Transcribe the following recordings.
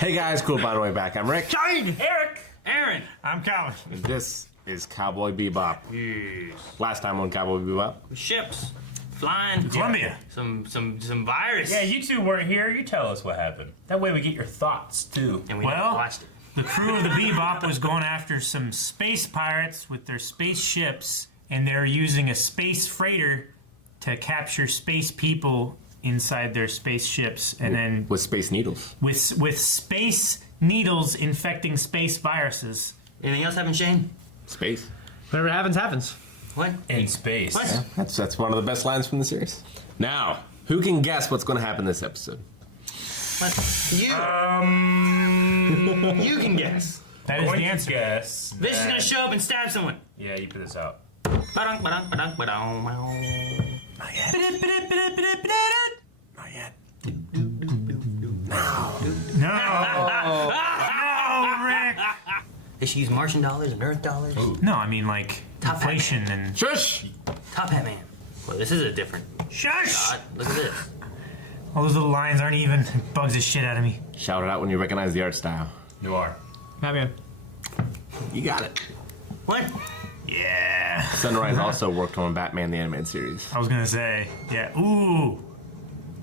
Hey guys, cool by the way back. I'm Rick. Shane! Eric! Aaron! I'm Calvin. And this is Cowboy Bebop. Yes. Last time on Cowboy Bebop. Ships. Flying. Columbia. Some virus. Yeah, you two weren't here. You tell us what happened. That way we get your thoughts, too. And we Well- watched it. The crew of the Bebop was going after some space pirates with their space ships, and they're using a space freighter to capture space people inside their spaceships, and then With space needles. with space needles infecting space viruses. Anything else happen, Shane? Space. Whatever happens, happens. What? In space. What? Yeah, that's one of the best lines from the series. Now, who can guess what's going to happen this episode? What? You. You can guess. That is Going the to answer. guess This is that- gonna show up and stab someone. Yeah, you put this out. Ba-dunk, ba-dunk, ba-dunk, ba-dunk. Not yet. Not yet. No. No, Rick. Did she use Martian dollars and Earth dollars? No, I mean like Top hat inflation and Shush! Top Hat Man. Well, this is a different shush. shot. Look at this. All those little lines aren't even. It bugs the shit out of me. Shout it out when you recognize the art style. Noir. Batman. You got it. What? Yeah. Sunrise also worked on Batman the Animated Series. I was gonna say, yeah. Ooh.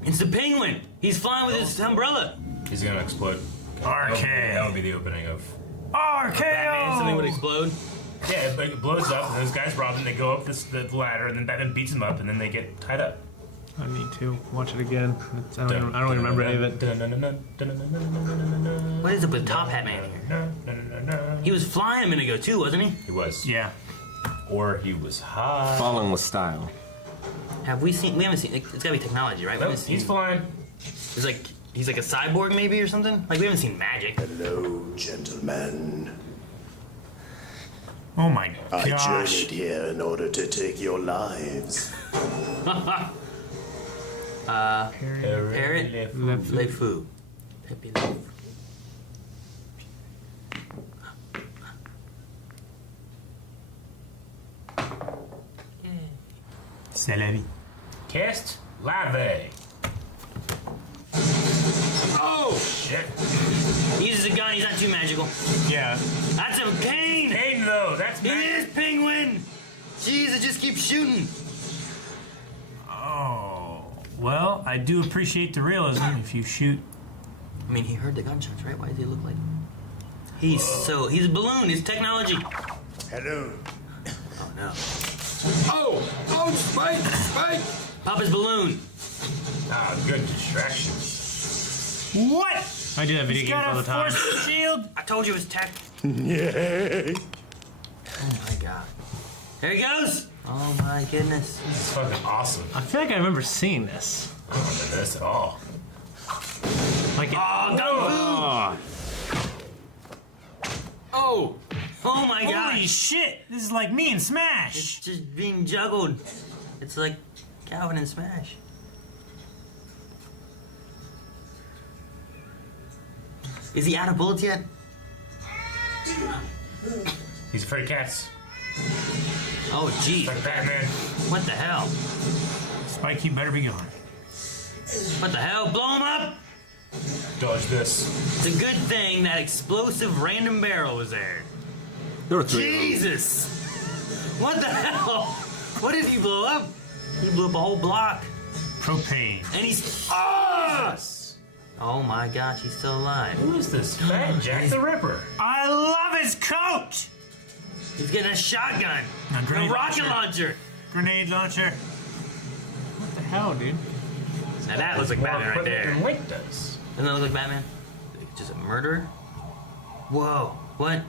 It's the Penguin. He's flying with his umbrella. He's gonna explode. RK. That would be the opening of. Batman, something would RKO. explode. Yeah, it blows up, and those guys rob him. They go up the ladder, and then Batman beats him up, and then they get tied up. I need to watch it again. I don't even remember any of it. What is it with Top Hat Man here? He was flying a minute ago too, wasn't he? He was. Yeah. Or he was high. Falling with style. Have we seen? We haven't seen. It's gotta be technology, right? We Nope, haven't seen. he's flying. He's like a cyborg maybe or something. Like we haven't seen magic. Hello, gentlemen. Oh my I gosh. journeyed here in order to take your lives. Pierrot le Fou. Pepe le Fou. C'est la vie. Cast lave. Oh! Shit. He uses a gun. He's not too magical. Yeah. That's a cane. Name though. That's It is Penguin. Jeez, it just keeps shooting. Oh. Well, I do appreciate the realism if you shoot. I mean, he heard the gunshots, right? Why does he look like? He's a balloon. It's technology. Hello. Oh no. Oh, Spike! Pop his balloon. Ah, good distraction. What? I do that video He's games all got a the time. force shield. I told you it was tech. Yay. Oh my god. There he goes. Oh my goodness. This is fucking awesome. I feel like I remember seeing this. I don't remember this at all. Like it. Oh, oh. Oh my god. Holy shit! This is like me in Smash. It's just being juggled. It's like Calvin and Smash. Is he out of bullets yet? He's afraid of cats. Oh geez. Like Batman. What the hell? Spike, you better be gone. What the hell? Blow him up! Dodge this. It's a good thing that explosive random barrel was there. There were three of them. Jesus! What the hell? What did he blow up? He blew up a whole block. Propane. And he's... Ah! Oh my gosh, he's still alive. Who is this? Fat Jack the Ripper. I love his coat. He's getting a shotgun. A grenade A rocket launcher. Grenade launcher. What the hell, dude? Now that looks like Batman right there. Than Link does. Doesn't that look like Batman? Just a murderer? Whoa, what?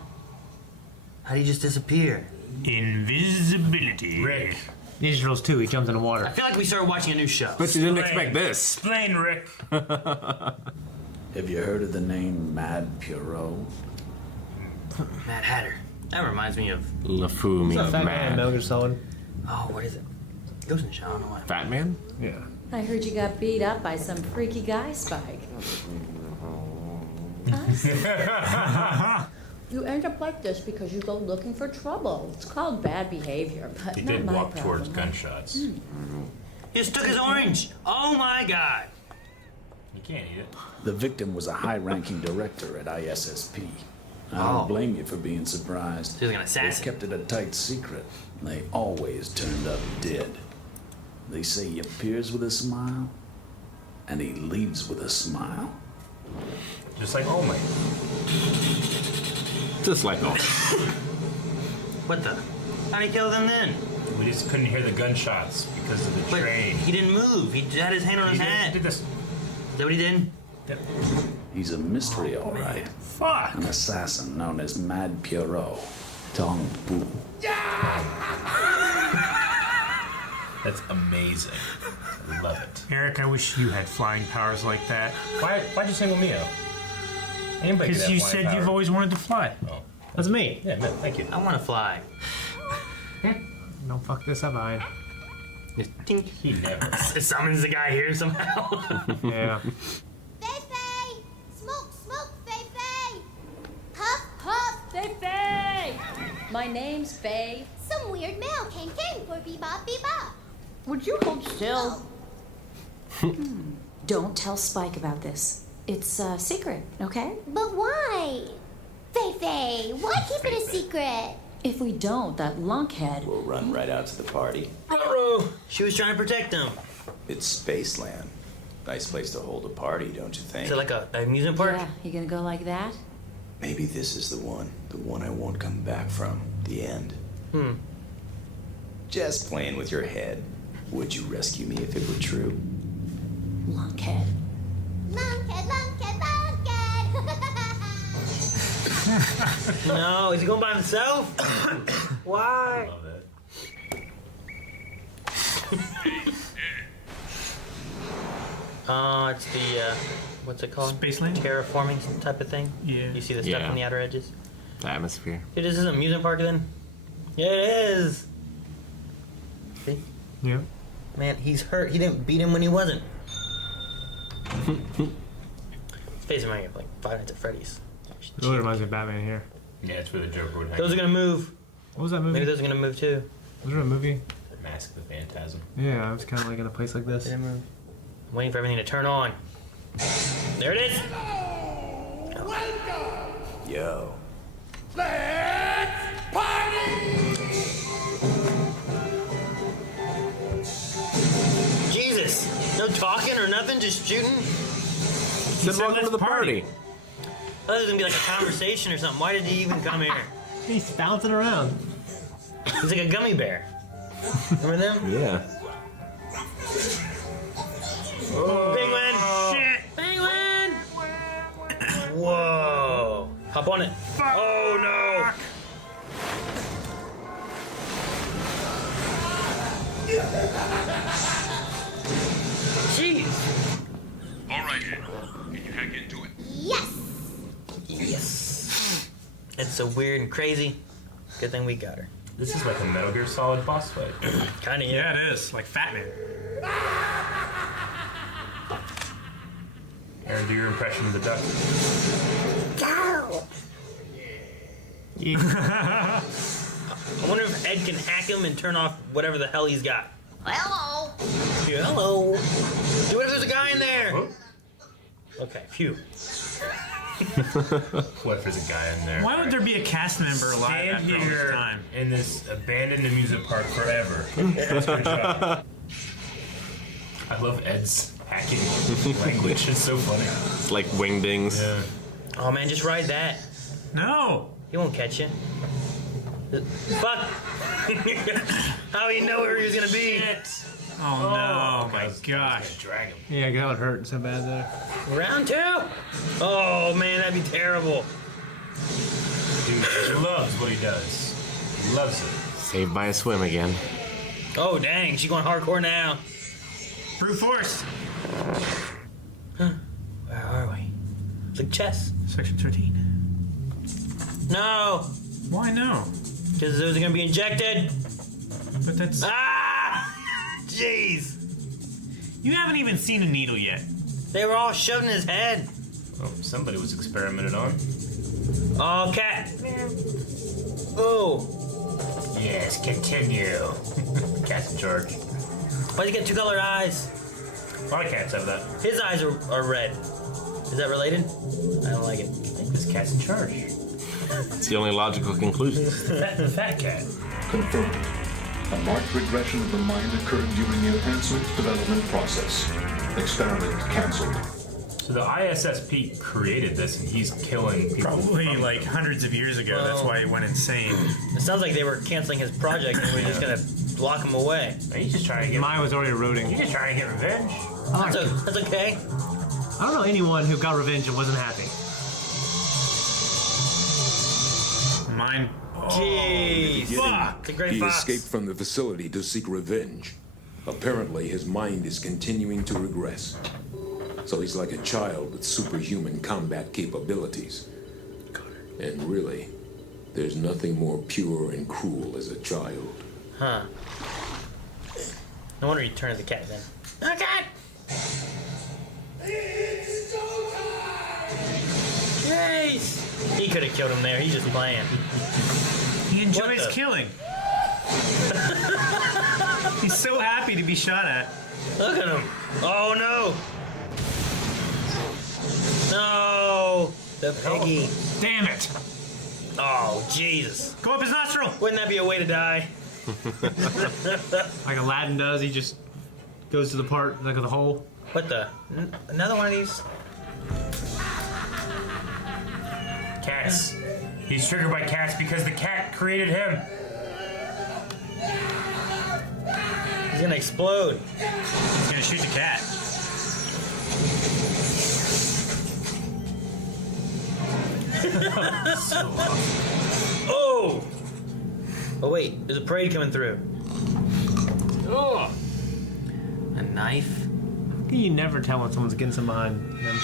How'd he just disappear? Invisibility. Rick. Ninja Turtles 2, he jumped in the I water. feel like we started watching a new show. But you didn't expect this. Explain, Rick. Have you heard of the name Mad Pierrot? Mad Hatter. That reminds me of... Le Fou means Fat Man, Metal mad. Gear Solid. Oh, what is it? Ghost in the Shell, I don't know why. Fat Man? Yeah. I heard you got beat up by some freaky guy, Spike. You end up like this because you go looking for trouble. It's called bad behavior, but He not did my walk problem. towards gunshots. He just took his orange. Oh my god. Can't eat it. The victim was a high-ranking director at ISSP. I don't blame you for being surprised. He was an assassin. They kept it a tight secret. They always turned up dead. They say he appears with a smile, and he leaves with a smile. Just like All Might. Just like all. What the? How'd he kill them then? We just couldn't hear the gunshots because of the But train. he didn't move. He had his hand on his He head. did this. Is that what he did? Yep. He's a mystery, all right. Fuck. An assassin known as Mad Pierrot. Tong Pu. That's amazing. I love it. Eric, I wish you had flying powers like that. Why'd you single me out? Anybody Because could you have said flying you've power. always wanted to fly. Oh. That's me. Yeah, man, thank you. I want to fly. Don't fuck this up, Ian. Tink. He never. It summons the guy here somehow. Yeah. Fei-Fei! Smoke, smoke, Fei-Fei! Puff, puff! Fei! My name's Fei. Some weird mail came for Bebop Bebop. Would you hold still? Don't tell Spike about this. It's a secret, okay? But why? Fei-Fei, why keep it a secret? If we don't, that lunkhead. We'll run right out to the party. Ruh-roh. She was trying to protect him. It's Spaceland. Nice place to hold a party, don't you think? Is it like a amusement park? Yeah, you gonna go like that? Maybe this is the one I won't come back from. The end. Just playing with your head. Would you rescue me if it were true? Lunkhead. Lunkhead, lunkhead, lunkhead! No, is he going by himself? Why? Love that. It's the, what's it called? Spaceland? Terraforming type of thing? Yeah. You see the stuff Yeah. on the outer edges? The atmosphere. Dude, this is an amusement park then? Yeah, it is! See? Yeah. Man, he's hurt. He didn't beat him when he wasn't. Space reminds me of like Five Nights at Freddy's. It really reminds me of Batman here. Yeah, it's where the Joker would hang. Those are gonna move. What was that movie? Maybe those are gonna move too. Was there a movie? Mask of the Phantasm. Yeah, I was kind of like in a place like this. Did it move? I'm waiting for everything to turn on. There it is! Yo. Jesus! No talking or nothing, just shooting? Said welcome to the party. I thought it was gonna be like a conversation or something. Why did he even come here? He's bouncing around. He's like a gummy bear. Remember them? Yeah. Penguin! Shit! Penguin! Whoa! Hop on it. Oh no! Jeez! All right, Ed. Can you hack into it? Yes! Yes! It's so weird and crazy. Good thing we got her. This is like a Metal Gear Solid boss fight. Kinda, Yeah, it is. Like Fat Man. Aaron, do your impression of the duck. I wonder if Ed can hack him and turn off whatever the hell he's got. Hello! Hello! Dude, what if there's a guy in there? Okay, phew. What if there's a guy in there? Why would there be a cast member alive Stand after all this here time? in this abandoned amusement park forever. That's your job. I love Ed's hacking language. It's so funny. It's like wingdings. Yeah. Oh man, just ride that. No! He won't catch you. Fuck! How he know where he was gonna be? Oh, no, my God's gosh. Drag him. Yeah, that would hurt so bad there. Round two? Oh man, that'd be terrible. Dude, he loves what he does. He loves it. Saved by a swim again. Oh dang, she's going hardcore now. Brute force. Where are we? It's like chess. Section 13. No! Why no? Because those are gonna be injected. But that's... Ah! Jeez! You haven't even seen a needle yet. They were all shoved in his head. Oh, somebody was experimented on. Oh, cat. Oh. Yes, continue. Cat's in charge. Why'd you get two colored eyes? A lot of cats have that. His eyes are red. Is that related? I don't like it. I think this cat's in charge. It's the only logical conclusion. The fat cat. Confirmed. A marked regression of the mind occurred during the enhancement development process. Experiment cancelled. So the ISSP created this, and he's killing people. Probably like hundreds of years ago. That's why he went insane. It sounds like they were canceling his project and we're just gonna lock him away. He's just trying to get. Mine was already eroding. He's just trying to get revenge. That's okay. I don't know anyone who got revenge and wasn't happy. Mine. Jeez. Fuck. The Great He Fox. escaped from the facility to seek revenge. Apparently, his mind is continuing to regress. So he's like a child with superhuman combat capabilities. And really, there's nothing more pure and cruel as a child. Huh. No wonder he turned the cat then. Oh, cat! Jeez! He could have killed him there. He's just playing. He enjoys killing. He's so happy to be shot at. Look at him. Oh, no. No. The piggy. Damn it. Oh, Jesus. Go up his nostril. Wouldn't that be a way to die? Like Aladdin does, he just goes to the part, like the hole. What the? Another one of these? Cats. He's triggered by cats because the cat created him. He's gonna explode. He's gonna shoot the cat. Oh! Oh wait, there's a parade coming through. Oh! A knife? You never tell when someone's getting some behind them.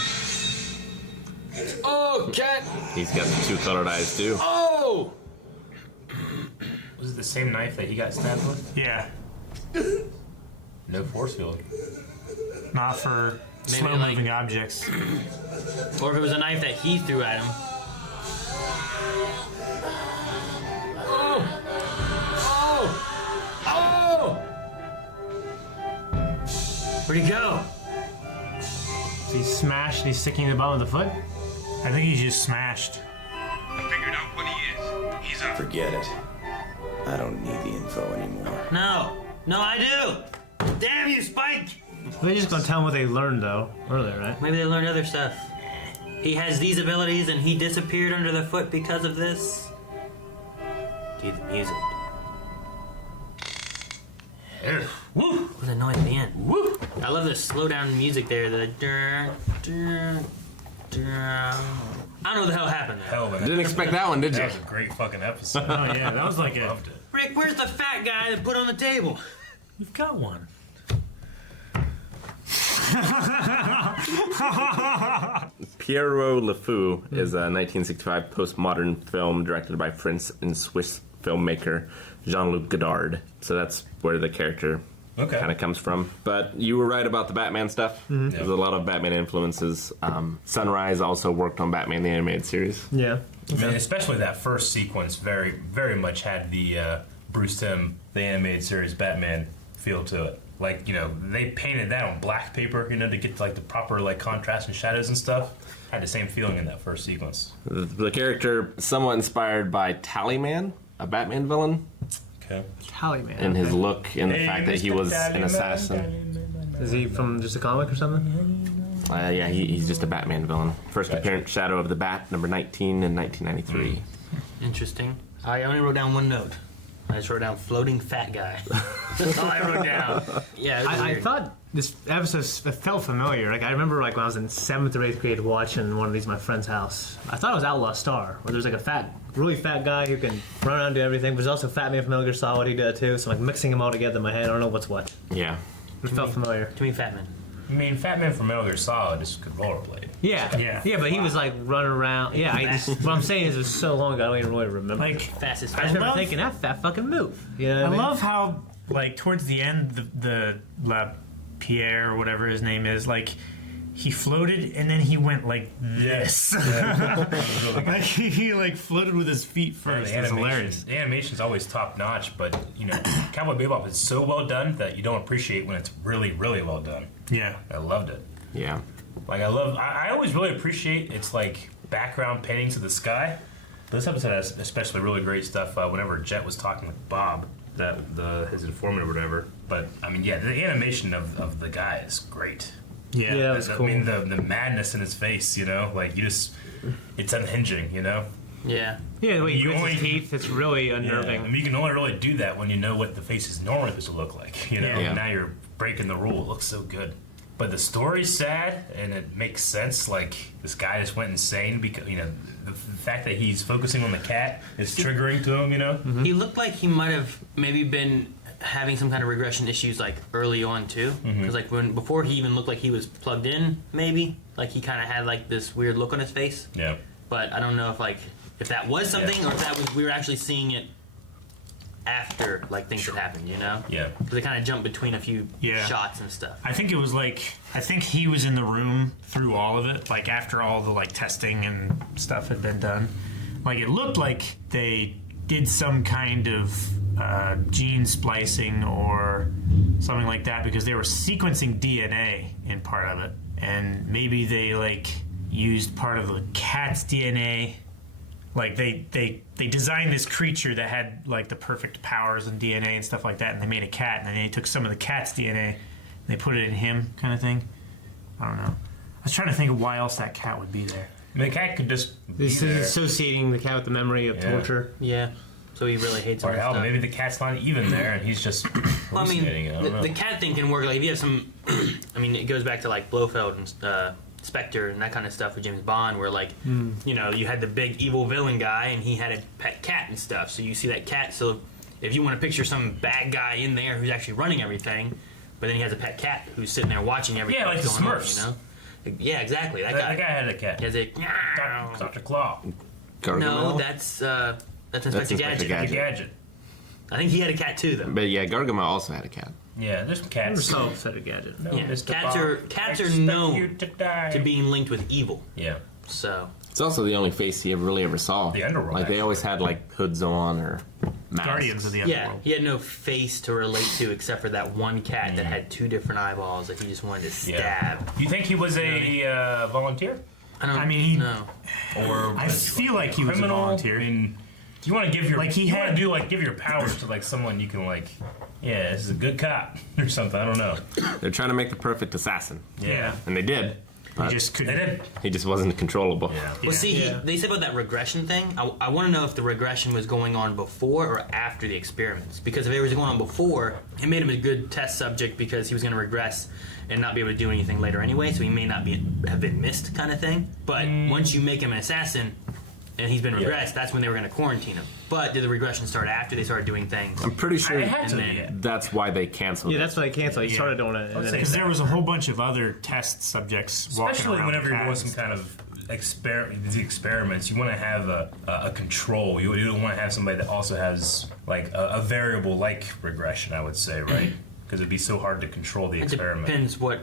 Oh, cat! He's got the two colored eyes too. Oh! Was it the same knife that he got stabbed with? Yeah. No force field. Not for slow-moving objects. Or if it was a knife that he threw at him. Oh! Oh! Oh! Where'd he go? He's smashed and he's sticking the bottom of the foot? I think he's just smashed. I figured out what he is. He's a... Forget it. I don't need the info anymore. No. No, I do! Damn you, Spike! They're just gonna tell him what they learned, though, earlier, right? Maybe they learned other stuff. He has these abilities and he disappeared under the foot because of this. Do the music. Woo! What a noise at the end. Woo! I love the slow down music there. The I don't know what the hell happened there. Hell, man. Didn't expect that one, did you? That was a great fucking episode. Oh yeah, that was like Loved it. Rick, where's the fat guy that put on the table? You've got one. Pierrot le Fou is a 1965 postmodern film directed by French and Swiss filmmaker Jean-Luc Godard. So that's where the character kind of comes from. But you were right about the Batman stuff. Mm-hmm. There's a lot of Batman influences. Sunrise also worked on Batman the Animated Series. Yeah. I mean, especially that first sequence very, very much had the Bruce Timm, the animated series Batman feel to it. Like, you know, they painted that on black paper, you know, to get like the proper like contrast and shadows and stuff. Had the same feeling in that first sequence. The character somewhat inspired by Tallyman, a Batman villain. Okay. Tallyman. And his look and the fact that he was an assassin. Is he from just a comic or something? Yeah, he's just a Batman villain. First appearance, Shadow of the Bat, number 19 in 1993. Interesting. I only wrote down one note. I just wrote down floating fat guy. That's all I wrote down. Yeah, it was I weird. thought this episode felt familiar. Like I remember, like when I was in 7th or 8th grade watching one of these at my friend's house. I thought it was Outlaw Star, where there's like a really fat guy who can run around and do everything. But there's also Fat Man from Metal Gear Solid. He did it too. So like mixing them all together in my head, I don't know what's what. Yeah. It felt familiar. To me, Fat Man. I mean, Fat Man from Metal Gear Solid just could rollerblade. Yeah, but he was like running around. Yeah, what I'm saying is it was so long ago I don't even really remember. Like fastest. I just remember thinking that fat fucking move. You know what I mean? love how like towards the end the La Pierre or whatever his name is, like he floated and then he went like this. Yeah. Like he like floated with his feet first. Yeah, It's hilarious. the animation's always top notch, but Cowboy Bebop is so well done that you don't appreciate when it's really, really well done. Yeah, I loved it. Yeah. Like I always really appreciate its like background paintings of the sky. This episode has especially really great stuff. Whenever Jet was talking with Bob, his informant or whatever. But I mean, yeah, the animation of the guy is great. Yeah, that was cool. I mean, the madness in his face, like it's unhinging, Yeah. Yeah, the way he grits his teeth, it's really unnerving. I mean, you can only really do that when you know what the face is normally supposed to look like. Yeah. Now you're breaking the rule. It looks so good. But the story's sad, and it makes sense. Like, this guy just went insane because, the fact that he's focusing on the cat is triggering to him, He looked like he might have maybe been having some kind of regression issues, like, early on, too. Because, like, before he even looked like he was plugged in, maybe. Like, he kind of had, like, this weird look on his face. Yeah. But I don't know if that was something or if that was we were actually seeing it after like things had happened, Yeah. Because they kind of jumped between a few shots and stuff. I think it was I think he was in the room through all of it, like after all the like testing and stuff had been done. Like it looked like they did some kind of gene splicing or something like that because they were sequencing DNA in part of it, and maybe they like used part of the cat's DNA. Like they designed this creature that had like the perfect powers and DNA and stuff like that, and they made a cat, and then they took some of the cat's DNA and they put it in him, kind of thing. I don't know. I was trying to think of why else that cat would be there. I mean, the cat could just be there. Associating the cat with the memory of torture. Yeah. So he really hates Or all that stuff. maybe the cat's not even there, and he's just hallucinating it. I don't know. The cat thing can work. Like if you have some, I mean, it goes back to like Blofeld and Spectre and that kind of stuff with James Bond, where like you had the big evil villain guy and he had a pet cat and stuff. So you see that cat. So if you want to picture some bad guy in there who's actually running everything, but then he has a pet cat who's sitting there watching everything. Yeah, like the going Smurfs. On, Yeah, exactly. That guy had a cat. He has a Dr. Claw. No, that's Inspector Gadget. Gadget. I think he had a cat too, though. But yeah, Gargamel also had a cat. Yeah, there's cats. Inspector Gadget. No, Yeah, Mr. cats Bob, are known you to die. to being linked with evil. Yeah. So It's also the only face he ever saw. The underworld. Like they always had like hoods on or masks. Guardians of the Underworld. he had no face to relate to except for that one cat that had two different eyeballs that he just wanted to stab. You think he was a volunteer? I mean, no. Or I feel like he was a criminal? volunteer. I mean, you want to give your give your powers to like someone you can like. Yeah, this is a good cop or something. I don't know. They're trying to make the perfect assassin. Yeah. And they did. He but just couldn't. They did. He just wasn't controllable. Yeah. Well, see, they said about that regression thing. I want to know if the regression was going on before or after the experiments. Because if it was going on before, it made him a good test subject because he was going to regress and not be able to do anything later anyway. So he may not have been missed, kind of thing. But once you make him an assassin and he's been regressed, that's when they were going to quarantine him. But did the regression start after they started doing things? I'm pretty sure It had to. that's why they canceled Yeah, it. that's why they canceled. He started doing it. Because there was a whole bunch of other test subjects walking Especially around. whenever the you're doing cabin. some kind of experiments, you want to have a control. You don't want to have somebody that also has like a variable like regression, I would say, right? Because it'd be so hard to control the experiment. It depends what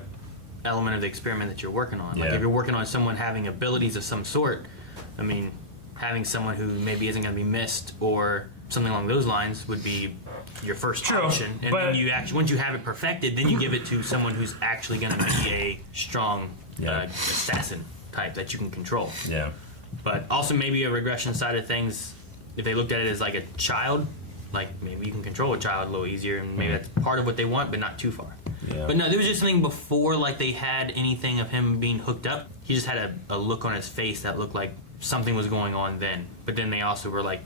element of the experiment that you're working on. Like Yeah. if you're working on someone having abilities of some sort, I mean, having someone who maybe isn't going to be missed or something along those lines would be your first option. And then you actually, once you have it perfected, then you give it to someone who's actually going to be a strong assassin type that you can control. Yeah. But also maybe a regression side of things, if they looked at it as like a child, like maybe you can control a child a little easier, and maybe that's part of what they want, but not too far. Yeah. But no, there was just something before, like they had anything of him being hooked up. He just had a look on his face that looked like something was going on then. But then they also were like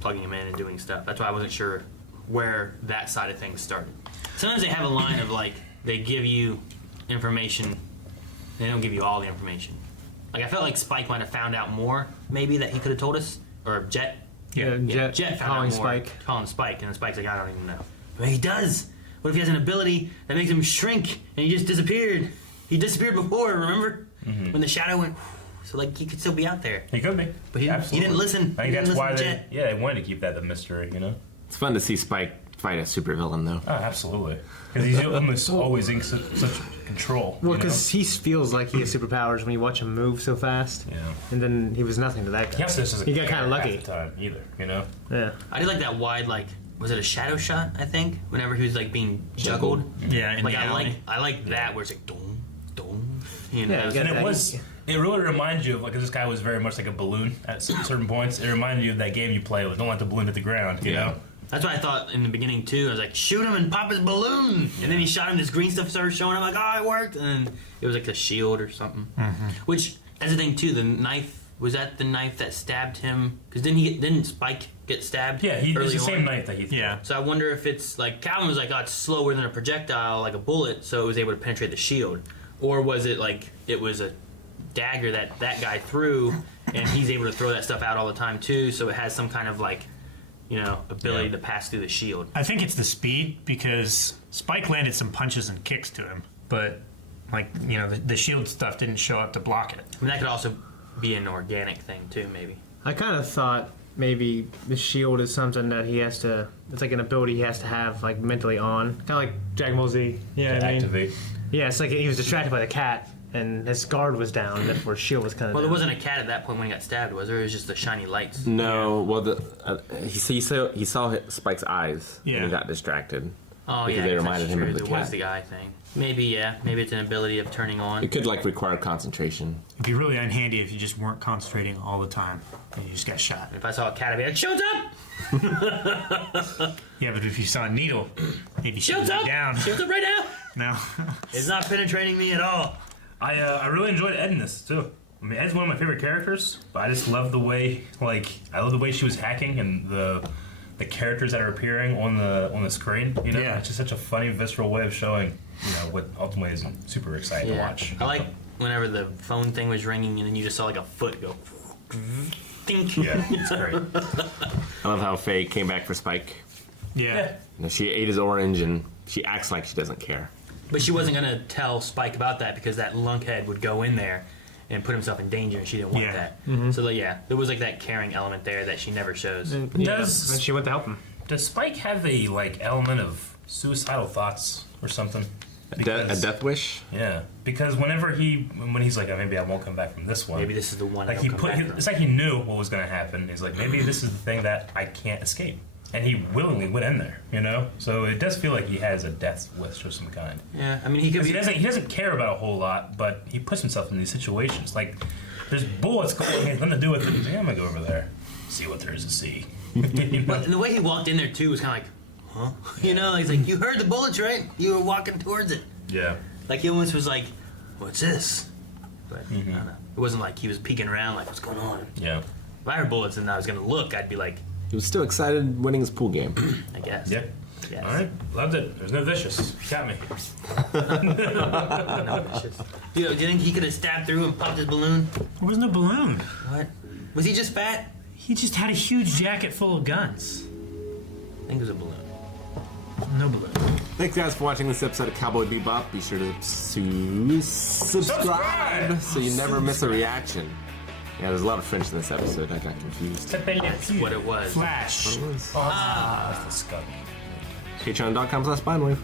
plugging him in and doing stuff. That's why I wasn't sure where that side of things started. Sometimes they have a line of like, they give you information, they don't give you all the information. Like I felt like Spike might have found out more, maybe, that he could have told us, or Jet. Jet found calling out more. Calling Spike, and then Spike's like, I don't even know. But he does. What if he has an ability that makes him shrink and he just disappeared? He disappeared before, remember? When the shadow went. So like he could still be out there. He could be. But he didn't listen. I think that's why they wanted to keep that the mystery, you know? It's fun to see Spike Spike a supervillain, though. Oh, absolutely. Because he's almost always in such control. Well, because he feels like he has superpowers when you watch him move so fast. Yeah. And then he was nothing to that guy. He got kind of lucky. At the time, either, you know? Yeah. I did like that wide, like, was it a shadow shot, I think? Whenever he was, like, being juggled. Yeah, like, I like that where it's like, dong, dong. You know? Yeah, and it really reminds you of, like, 'cause this guy was very much like a balloon at certain points. It reminded you of that game you play with Don't Let the Balloon Hit the Ground, you know? That's what I thought in the beginning, too. I was like, shoot him and pop his balloon. And then he shot him, this green stuff started showing. I'm like, oh, it worked. And it was like a shield or something. Mm-hmm. Which, as a thing, too, the knife, was that the knife that stabbed him? Because didn't Spike get stabbed? Yeah, it was the same knife that he threw. Yeah. So I wonder if it's like, Calvin was like, oh, it's slower than a projectile, like a bullet, so it was able to penetrate the shield. Or was it like, it was a dagger that guy threw, and he's able to throw that stuff out all the time, too, so it has some kind of like, you know, ability to pass through the shield. I think it's the speed, because Spike landed some punches and kicks to him, but, like, you know, the shield stuff didn't show up to block it. I mean, that could also be an organic thing, too, maybe. I kind of thought maybe the shield is something that he has to, it's like an ability he has to have, like, mentally on. Kind of like Dragon Ball Z. Yeah, to activate. Yeah, it's like he was distracted by the cat, and his guard was down, and therefore his shield was kind of Well, down. there wasn't a cat at that point when he got stabbed, was there? It was just the shiny lights. No, well, he saw Spike's eyes, and he got distracted. Oh, because yeah, they reminded him of the It cat. was the eye thing. Maybe, yeah. Maybe it's an ability of turning on. It could, like, require concentration. It'd be really unhandy if you just weren't concentrating all the time and you just got shot. If I saw a cat, I'd be like, "Shields up!" Yeah, but if you saw a needle, maybe Shields up! down. Shields up right now! No. It's not penetrating me at all. I really enjoyed Ed in this, too. I mean, Ed's one of my favorite characters, but I just love the way, I love the way she was hacking and the characters that are appearing on the screen. You know, it's just such a funny, visceral way of showing, you know, what ultimately is super exciting to watch. I like whenever the phone thing was ringing and then you just saw like a foot go. Think. Yeah, it's great. I love how Faye came back for Spike. Yeah. You know, she ate his orange, and she acts like she doesn't care. But she wasn't going to tell Spike about that because that lunkhead would go in there and put himself in danger, and she didn't want that. Mhm. So, there was like that caring element there that she never shows. And she went to help him. Does Spike have a element of suicidal thoughts or something? A death wish? Yeah, because when he's like, oh, maybe I won't come back from this one. Maybe this is the one. Like it's like he knew what was going to happen. He's like, maybe this is the thing that I can't escape, and he willingly went in there. You know, so it does feel like he has a death wish of some kind. Yeah, I mean, he doesn't care about a whole lot, but he puts himself in these situations. Like, there's bullets going. He has nothing to do with it. He's like, I'm gonna go over there, see what there is to see. But the way he walked in there too was kind of like, huh? You know, he's like, you heard the bullets, right? You were walking towards it. Yeah. Like he almost was like, what's this? But I don't know. It wasn't like he was peeking around like, what's going on? Yeah. If I heard bullets and I was gonna look, I'd be like, he was still excited winning his pool game. I guess. Yeah. Yes. All right. Loved it. There's no vicious. Got me. No vicious. Do you think he could have stabbed through and popped his balloon? There was no balloon. What? Was he just fat? He just had a huge jacket full of guns. I think it was a balloon. No balloon. Thanks, guys, for watching this episode of Cowboy Bebop. Be sure to subscribe so you never miss a reaction. Yeah, there's a lot of French in this episode. I got confused. That's what it was. Flash. What it was? That's the scum. Patreon.com/Spinewave.